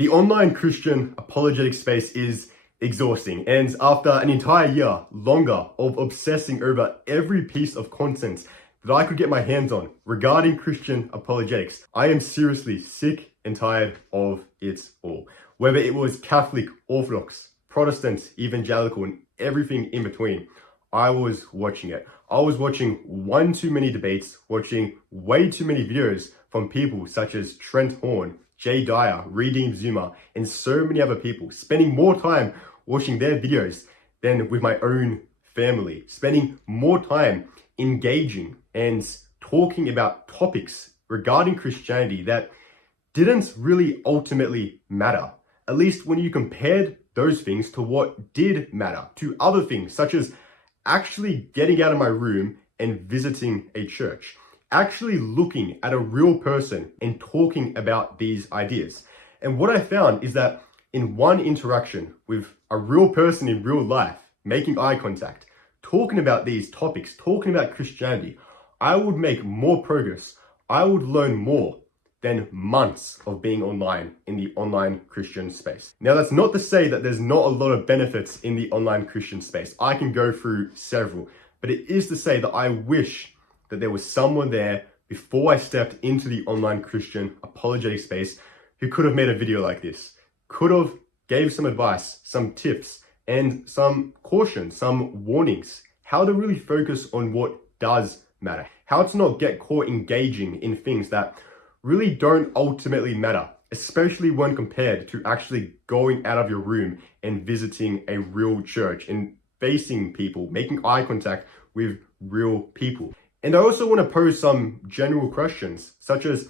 The online Christian apologetic space is exhausting, and after an entire year longer of obsessing over every piece of content that I could get my hands on regarding Christian apologetics, I am seriously sick and tired of it all. Whether it was Catholic, Orthodox, Protestant, evangelical, and everything in between, I was watching it. I was watching one too many debates, watching way too many videos from people such as Trent Horn, Jay Dyer, Redeemed Zuma, and so many other people, spending more time watching their videos than with my own family, spending more time engaging and talking about topics regarding Christianity that didn't really ultimately matter, at least when you compared those things to what did matter, to other things such as actually getting out of my room and visiting a church, actually looking at a real person and talking about these ideas. And what I found is that in one interaction with a real person in real life, making eye contact, talking about these topics, talking about Christianity, I would make more progress. I would learn more than months of being online in the online Christian space. Now, that's not to say that there's not a lot of benefits in the online Christian space. I can go through several, but it is to say that I wish that there was someone there before I stepped into the online Christian apologetic space who could have made a video like this, could have gave some advice, some tips, and some caution, some warnings, how to really focus on what does matter, how to not get caught engaging in things that really don't ultimately matter, especially when compared to actually going out of your room and visiting a real church and facing people, making eye contact with real people. And I also want to pose some general questions, such as,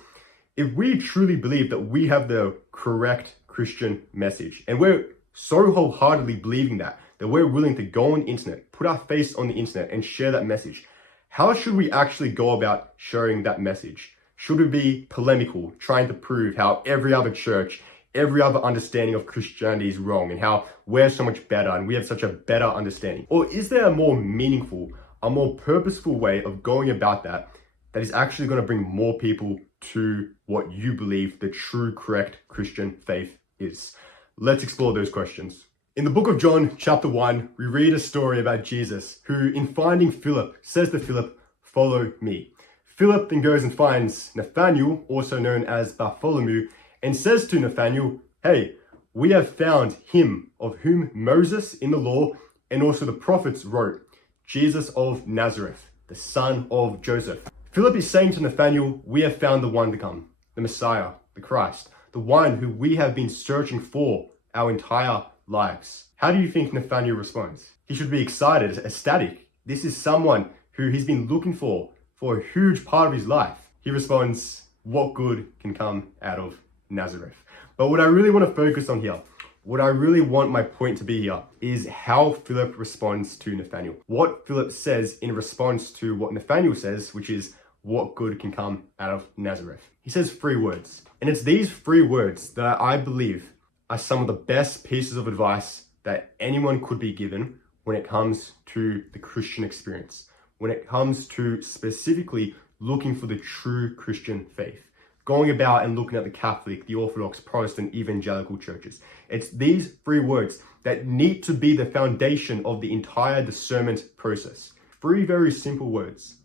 if we truly believe that we have the correct Christian message, and we're so wholeheartedly believing that we're willing to go on the internet, put our face on the internet and share that message, how should we actually go about sharing that message? Should we be polemical, trying to prove how every other church, every other understanding of Christianity is wrong and how we're so much better and we have such a better understanding? Or is there a more meaningful, a more purposeful way of going about that is actually going to bring more people to what you believe the true, correct Christian faith is? Let's explore those questions. In the book of John, chapter 1, we read a story about Jesus, who in finding Philip, says to Philip, "Follow me." Philip then goes and finds Nathaniel, also known as Bartholomew, and says to Nathaniel, "Hey, we have found him of whom Moses in the law and also the prophets wrote, Jesus of Nazareth, the son of Joseph." Philip is saying to Nathaniel, we have found the one to come, the Messiah, the Christ, the one who we have been searching for our entire lives. How do you think Nathaniel responds? He should be excited, ecstatic. This is someone who he's been looking for a huge part of his life. He responds, what good can come out of Nazareth? But what I really want to focus on here, what I really want my point to be here, is how Philip responds to Nathaniel. What Philip says in response to what Nathaniel says, which is, what good can come out of Nazareth? He says 3 words. And it's these 3 words that I believe are some of the best pieces of advice that anyone could be given when it comes to the Christian experience, when it comes to specifically looking for the true Christian faith, going about and looking at the Catholic, the Orthodox, Protestant, evangelical churches. It's these 3 words that need to be the foundation of the entire discernment process. 3 very simple words: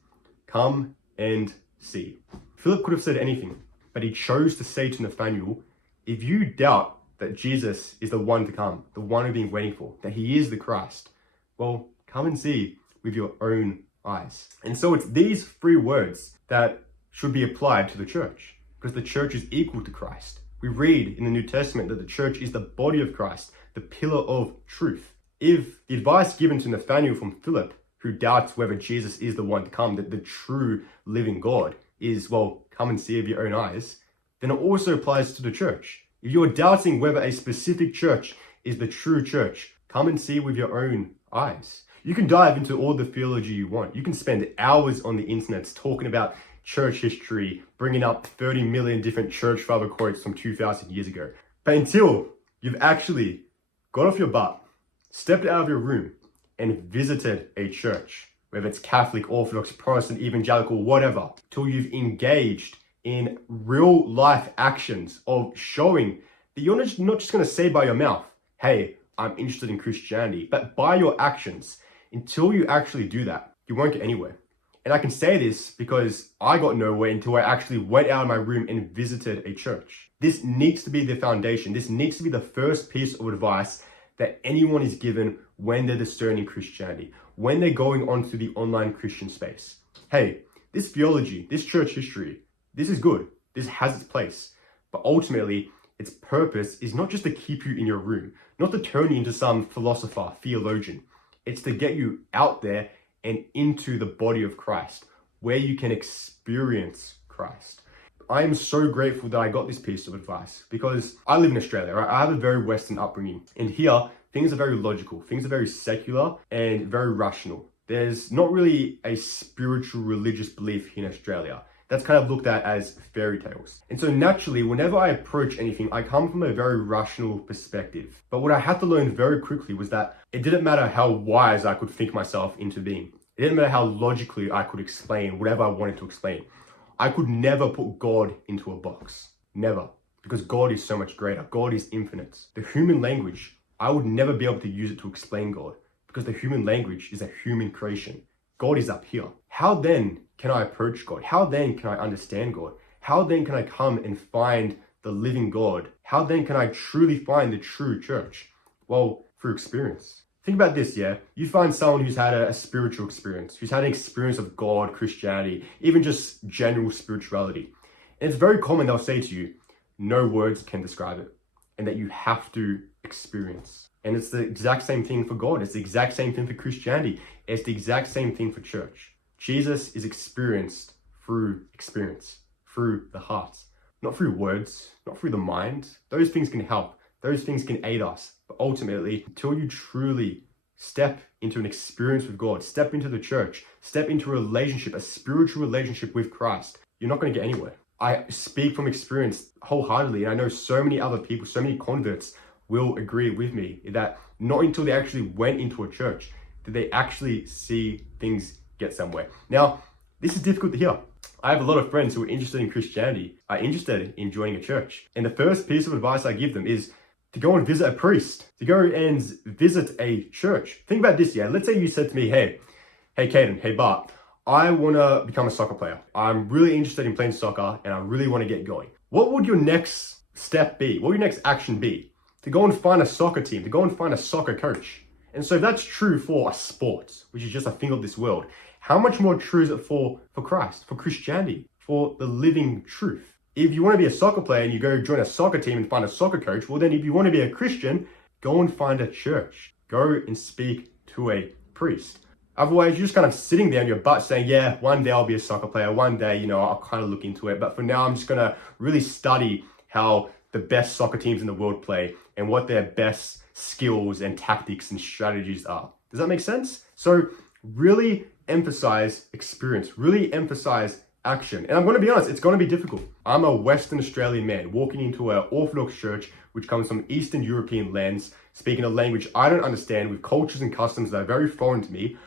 come and see. Philip could have said anything, but he chose to say to Nathaniel, if you doubt that Jesus is the one to come, the one we've been waiting for, that he is the Christ, well, come and see with your own eyes. And so it's these 3 words that should be applied to the church, because the church is equal to Christ. We read in the New Testament that the church is the body of Christ, the pillar of truth. If the advice given to Nathaniel from Philip, who doubts whether Jesus is the one to come, that the true living God, is, well, come and see with your own eyes, then it also applies to the church. If you're doubting whether a specific church is the true church, come and see with your own eyes. You can dive into all the theology you want. You can spend hours on the internet talking about church history, bringing up 30 million different church father quotes from 2,000 years ago. But until you've actually got off your butt, stepped out of your room, and visited a church, whether it's Catholic, Orthodox, Protestant, evangelical, whatever, till you've engaged in real life actions of showing that you're not just going to say by your mouth, hey, I'm interested in Christianity, but by your actions. Until you actually do that, you won't get anywhere. And I can say this because I got nowhere until I actually went out of my room and visited a church. This needs to be the foundation. This needs to be the first piece of advice that anyone is given when they're discerning Christianity, when they're going onto the online Christian space. Hey, this theology, this church history, this is good. This has its place. But ultimately, its purpose is not just to keep you in your room, not to turn you into some philosopher, theologian. It's to get you out there and into the body of Christ, where you can experience Christ. I am so grateful that I got this piece of advice because I live in Australia, right? I have a very Western upbringing. And here, things are very logical, things are very secular and very rational. There's not really a spiritual religious belief in Australia. That's kind of looked at as fairy tales. And so naturally, whenever I approach anything, I come from a very rational perspective. But what I had to learn very quickly was that it didn't matter how wise I could think myself into being. It didn't matter how logically I could explain whatever I wanted to explain. I could never put God into a box. Never. Because God is so much greater. God is infinite. The human language, I would never be able to use it to explain God. Because the human language is a human creation. God is up here. How then can I approach God? How then can I understand God? How then can I come and find the living God? How then can I truly find the true church? Well, through experience. Think about this, yeah? You find someone who's had a spiritual experience, who's had an experience of God, Christianity, even just general spirituality. And it's very common they'll say to you, no words can describe it, and that you have to experience. And it's the exact same thing for God. It's the exact same thing for Christianity. It's the exact same thing for church. Jesus is experienced through experience, through the heart, not through words, not through the mind. Those things can help. Those things can aid us. But ultimately, until you truly step into an experience with God, step into the church, step into a relationship, a spiritual relationship with Christ, you're not going to get anywhere. I speak from experience wholeheartedly, and I know so many other people, so many converts will agree with me that not until they actually went into a church did they actually see things get somewhere. Now, this is difficult to hear. I have a lot of friends who are interested in Christianity, are interested in joining a church. And the first piece of advice I give them is to go and visit a priest, to go and visit a church. Think about this, yeah? Let's say you said to me, hey Caden, hey Bart, I want to become a soccer player. I'm really interested in playing soccer and I really want to get going. What would your next step be? What would your next action be? To go and find a soccer team, to go and find a soccer coach. And so if that's true for a sport, which is just a thing of this world, how much more true is it for Christ, for Christianity, for the living truth? If you want to be a soccer player and you go join a soccer team and find a soccer coach, well then if you want to be a Christian, go and find a church. Go and speak to a priest. Otherwise, you're just kind of sitting there on your butt saying, yeah, one day I'll be a soccer player. One day, I'll kind of look into it. But for now, I'm just going to really study how the best soccer teams in the world play and what their best skills and tactics and strategies are. Does that make sense? So really emphasize experience, really emphasize action. And I'm going to be honest, it's going to be difficult. I'm a Western Australian man walking into an Orthodox church, which comes from Eastern European lands, speaking a language I don't understand with cultures and customs that are very foreign to me.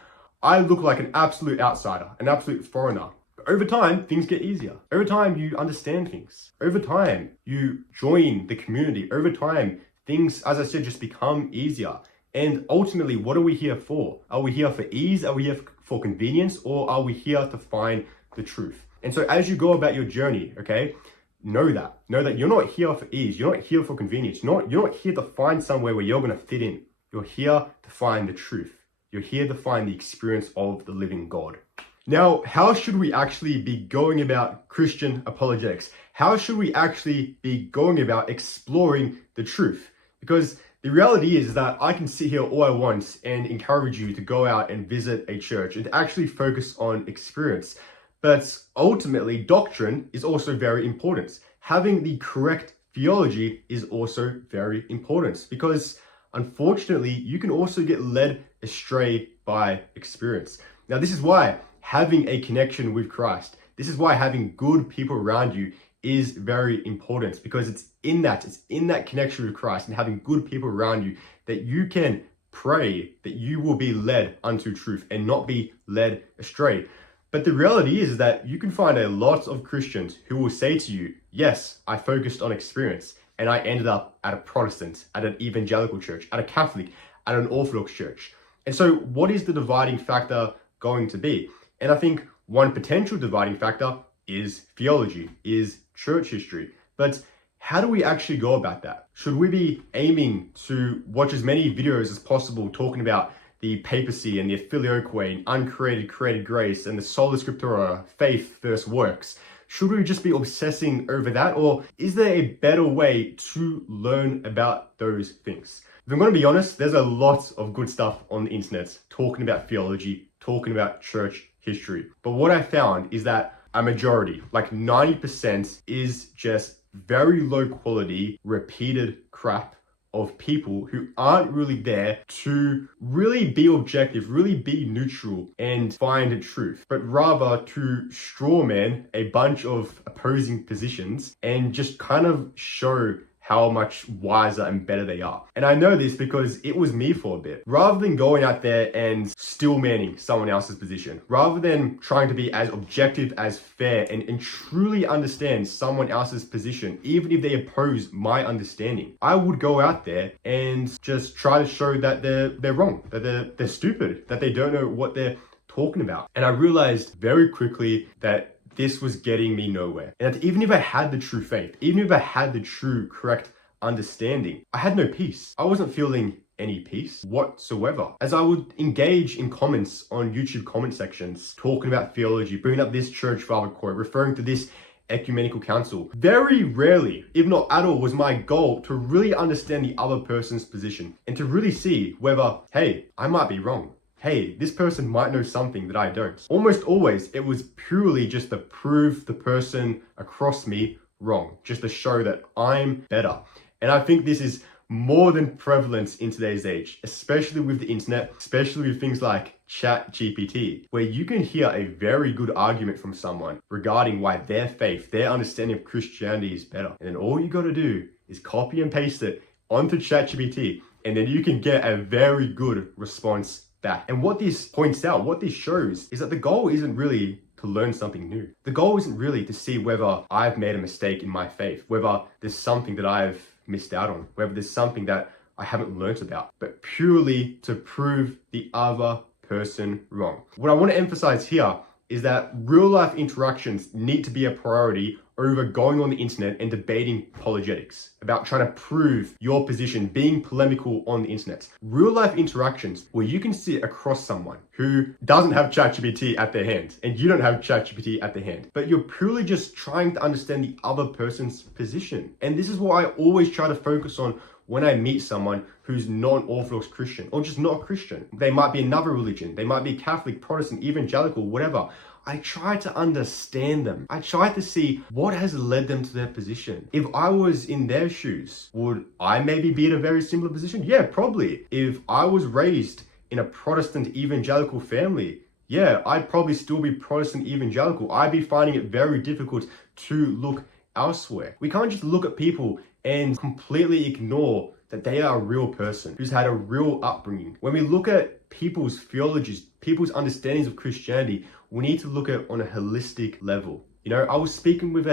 I look like an absolute outsider, an absolute foreigner. But over time, things get easier. Over time, you understand things. Over time, you join the community. Over time, things, as I said, just become easier. And ultimately, what are we here for? Are we here for ease? Are we here for convenience? Or are we here to find the truth? And so as you go about your journey, okay, know that you're not here for ease. You're not here for convenience. You're not here to find somewhere where you're going to fit in. You're here to find the truth. You're here to find the experience of the living God. Now, how should we actually be going about Christian apologetics? How should we actually be going about exploring the truth? Because the reality is that I can sit here all I want and encourage you to go out and visit a church and to actually focus on experience. But ultimately, doctrine is also very important. Having the correct theology is also very important because unfortunately, you can also get led astray by experience. Now, this is why having a connection with Christ, this is why having good people around you is very important because it's in that connection with Christ and having good people around you that you can pray that you will be led unto truth and not be led astray. But the reality is that you can find a lot of Christians who will say to you, yes, I focused on experience. and I ended up at a Protestant, at an evangelical church, at a Catholic, at an Orthodox church. And so what is the dividing factor going to be? And I think one potential dividing factor is theology, is church history. But how do we actually go about that? Should we be aiming to watch as many videos as possible talking about the papacy and the filioque and uncreated created grace and the sola scriptura, faith versus works? Should we just be obsessing over that? Or is there a better way to learn about those things? If I'm going to be honest, there's a lot of good stuff on the internet talking about theology, talking about church history. But what I found is that a majority, like 90%, is just very low quality, repeated crap of people who aren't really there to really be objective, really be neutral and find truth, but rather to strawman a bunch of opposing positions and just kind of show how much wiser and better they are. And I know this because it was me for a bit. Rather than going out there and still manning someone else's position, rather than trying to be as objective as fair and truly understand someone else's position, even if they oppose my understanding, I would go out there and just try to show that they're wrong, that they're stupid, that they don't know what they're talking about. And I realized very quickly that this was getting me nowhere. And that even if I had the true faith, even if I had the true correct understanding, I had no peace. I wasn't feeling any peace whatsoever. As I would engage in comments on YouTube comment sections, talking about theology, bringing up this church father quote, referring to this ecumenical council, very rarely, if not at all, was my goal to really understand the other person's position and to really see whether, hey, I might be wrong. Hey, this person might know something that I don't. Almost always, it was purely just to prove the person across me wrong, just to show that I'm better. And I think this is more than prevalent in today's age, especially with the internet, especially with things like ChatGPT, where you can hear a very good argument from someone regarding why their faith, their understanding of Christianity is better. And then all you got to do is copy and paste it onto ChatGPT, and then you can get a very good response back. And what this points out, what this shows, is that the goal isn't really to learn something new. The goal isn't really to see whether I've made a mistake in my faith, whether there's something that I've missed out on, whether there's something that I haven't learnt about, but purely to prove the other person wrong. What I want to emphasize here is that real life interactions need to be a priority over going on the internet and debating apologetics, about trying to prove your position, being polemical on the internet. Real life interactions where you can sit across someone who doesn't have ChatGPT at their hand and you don't have ChatGPT at their hand, but you're purely just trying to understand the other person's position. And this is what I always try to focus on when I meet someone who's non-Orthodox Christian or just not Christian. They might be another religion. They might be Catholic, Protestant, evangelical, whatever. I try to understand them. I try to see what has led them to their position. If I was in their shoes, would I maybe be in a very similar position? Yeah, probably. If I was raised in a Protestant evangelical family, yeah, I'd probably still be Protestant evangelical. I'd be finding it very difficult to look elsewhere. We can't just look at people and completely ignore that they are a real person who's had a real upbringing. When we look at people's theologies, people's understandings of Christianity, we need to look at on a holistic level. You know, I was speaking with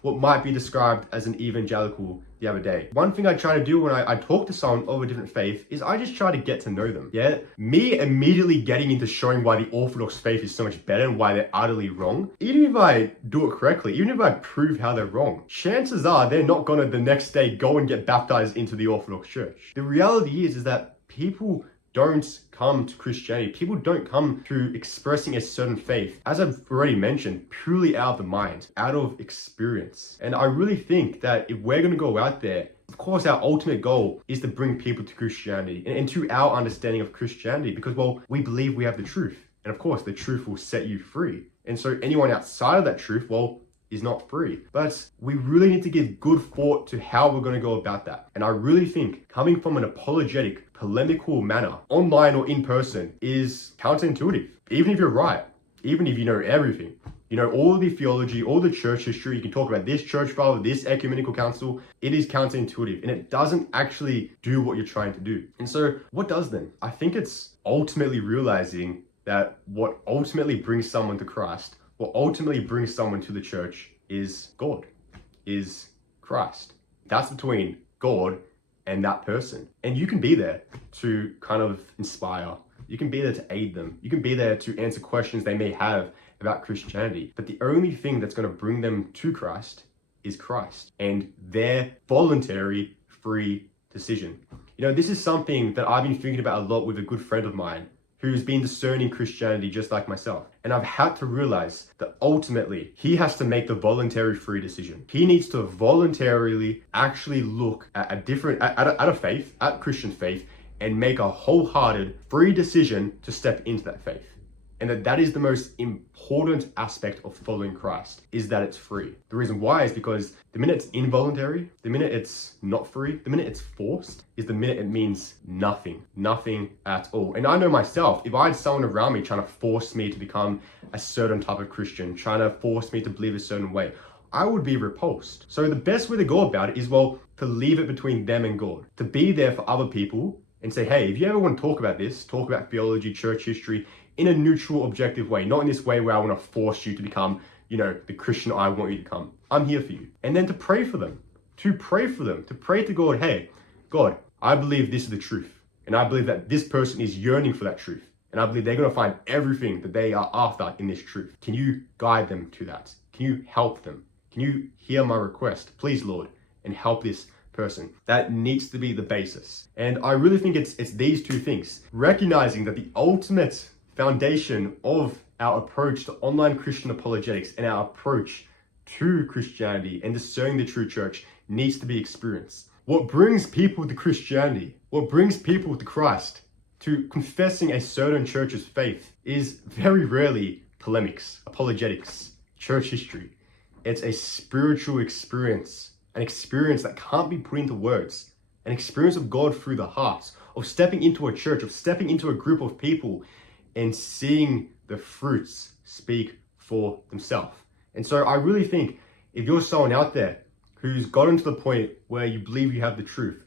what might be described as an evangelical the other day. One thing I try to do when I talk to someone of a different faith is I just try to get to know them. Yeah, me immediately getting into showing why the Orthodox faith is so much better and why they're utterly wrong. Even if I do it correctly, even if I prove how they're wrong, chances are they're not gonna the next day go and get baptized into the Orthodox Church. The reality is that people don't come to Christianity. People don't come to expressing a certain faith, as I've already mentioned, purely out of the mind, out of experience. And I really think that if we're going to go out there, of course, our ultimate goal is to bring people to Christianity and to our understanding of Christianity because, well, we believe we have the truth. And of course, the truth will set you free. And so anyone outside of that truth, well, is not free. But we really need to give good thought to how we're going to go about that. And I really think coming from an apologetic, polemical manner, online or in person, is counterintuitive. Even if you're right, even if you know everything, you know all the theology, all the church history, you can talk about this church father, this ecumenical council, it is counterintuitive and it doesn't actually do what you're trying to do. And so what does then? I think it's ultimately realizing that what ultimately brings someone to Christ, what ultimately brings someone to the church is God, is Christ. That's between God and that person. And you can be there to kind of inspire. You can be there to aid them. You can be there to answer questions they may have about Christianity. But the only thing that's going to bring them to Christ is Christ and their voluntary, free decision. This is something that I've been thinking about a lot with a good friend of mine who's been discerning Christianity just like myself. And I've had to realize that ultimately he has to make the voluntary free decision. He needs to voluntarily actually look at a faith, at Christian faith, and make a wholehearted free decision to step into that faith. And that is the most important aspect of following Christ, is that it's free. The reason why is because the minute it's involuntary, the minute it's not free, the minute it's forced, is the minute it means nothing at all. And I know myself, if I had someone around me trying to force me to become a certain type of Christian, trying to force me to believe a certain way, I would be repulsed. So the best way to go about it is, to leave it between them and God, to be there for other people and say, hey, if you ever want to talk about this, talk about theology, church history, in a neutral, objective way, not in this way where I want to force you to become, the Christian I want you to become. I'm here for you. And then to pray for them, to pray to God, hey, God, I believe this is the truth. And I believe that this person is yearning for that truth. And I believe they're going to find everything that they are after in this truth. Can you guide them to that? Can you help them? Can you hear my request? Please, Lord, and help this person. That needs to be the basis. And I really think it's these two things. Recognizing that the ultimate foundation of our approach to online Christian apologetics and our approach to Christianity and discerning the true church needs to be experienced. What brings people to Christianity, what brings people to Christ, to confessing a certain church's faith, is very rarely polemics, apologetics, church history. It's a spiritual experience, an experience that can't be put into words, an experience of God through the heart, of stepping into a church, of stepping into a group of people and seeing the fruits speak for themselves. And so I really think if you're someone out there who's gotten to the point where you believe you have the truth,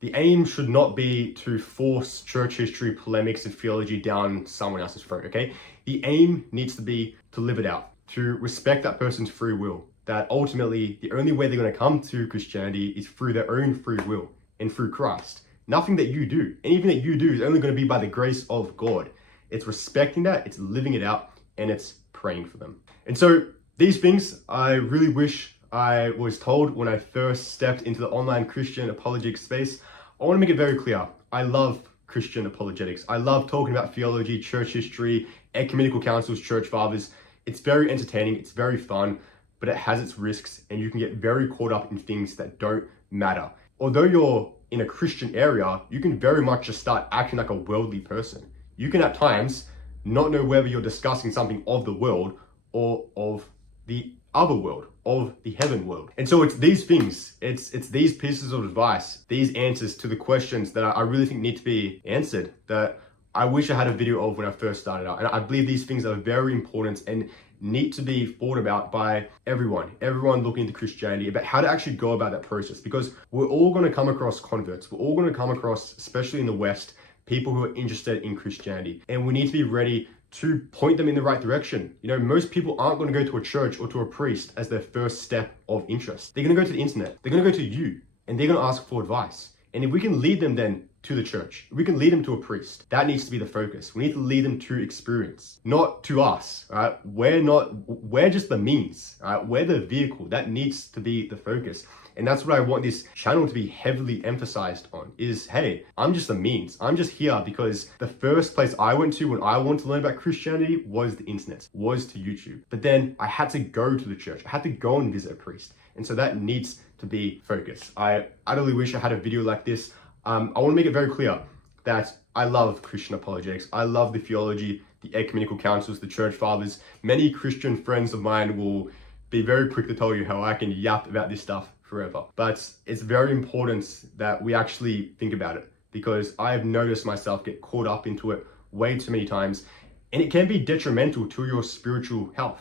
the aim should not be to force church history, polemics, and theology down someone else's throat, okay? The aim needs to be to live it out, to respect that person's free will, that ultimately the only way they're going to come to Christianity is through their own free will and through Christ. Nothing that you do, anything that you do is only going to be by the grace of God. It's respecting that, it's living it out, and it's praying for them. And so these things I really wish I was told when I first stepped into the online Christian apologetics space. I want to make it very clear. I love Christian apologetics. I love talking about theology, church history, ecumenical councils, church fathers. It's very entertaining, it's very fun, but it has its risks and you can get very caught up in things that don't matter. Although you're in a Christian area, you can very much just start acting like a worldly person. You can at times not know whether you're discussing something of the world or of the other world, of the heaven world. And so it's these things, it's these pieces of advice, these answers to the questions that I really think need to be answered, that I wish I had a video of when I first started out. And I believe these things are very important and need to be thought about by everyone looking into Christianity, about how to actually go about that process, because we're all going to come across converts. We're all going to come across, especially in the West, people who are interested in Christianity, and we need to be ready to point them in the right direction. Most people aren't going to go to a church or to a priest as their first step of interest. They're going to go to the internet. They're going to go to you, and they're going to ask for advice. And if we can lead them then to the church, if we can lead them to a priest, that needs to be the focus. We need to lead them to experience, not to us, right? We're just the means, right? We're the vehicle. That needs to be the focus. And that's what I want this channel to be heavily emphasized on is, hey, I'm just a means. I'm just here because the first place I went to when I wanted to learn about Christianity was the internet, was to YouTube. But then I had to go to the church. I had to go and visit a priest. And so that needs to be focused. I utterly wish I had a video like this. I want to make it very clear that I love Christian apologetics. I love the theology, the ecumenical councils, the church fathers. Many Christian friends of mine will be very quick to tell you how I can yap about this stuff forever. But it's very important that we actually think about it, because I've noticed myself get caught up into it way too many times, and it can be detrimental to your spiritual health.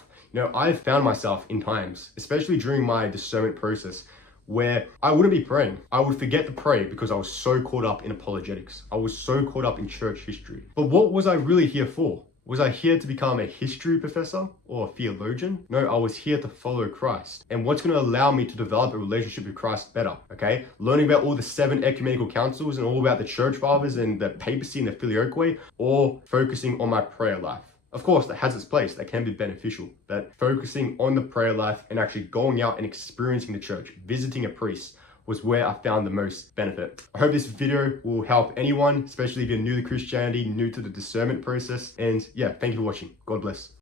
I've found myself in times, especially during my discernment process, where I wouldn't be praying. I would forget to pray because I was so caught up in apologetics. I was so caught up in church history. But what was I really here for? Was I here to become a history professor or a theologian? No, I was here to follow Christ. And what's going to allow me to develop a relationship with Christ better, okay? Learning about all the 7 ecumenical councils and all about the church fathers and the papacy and the filioque, or focusing on my prayer life. Of course, that has its place, that can be beneficial, but focusing on the prayer life and actually going out and experiencing the church, visiting a priest, was where I found the most benefit. I hope this video will help anyone, especially if you're new to Christianity, new to the discernment process. And yeah, thank you for watching. God bless.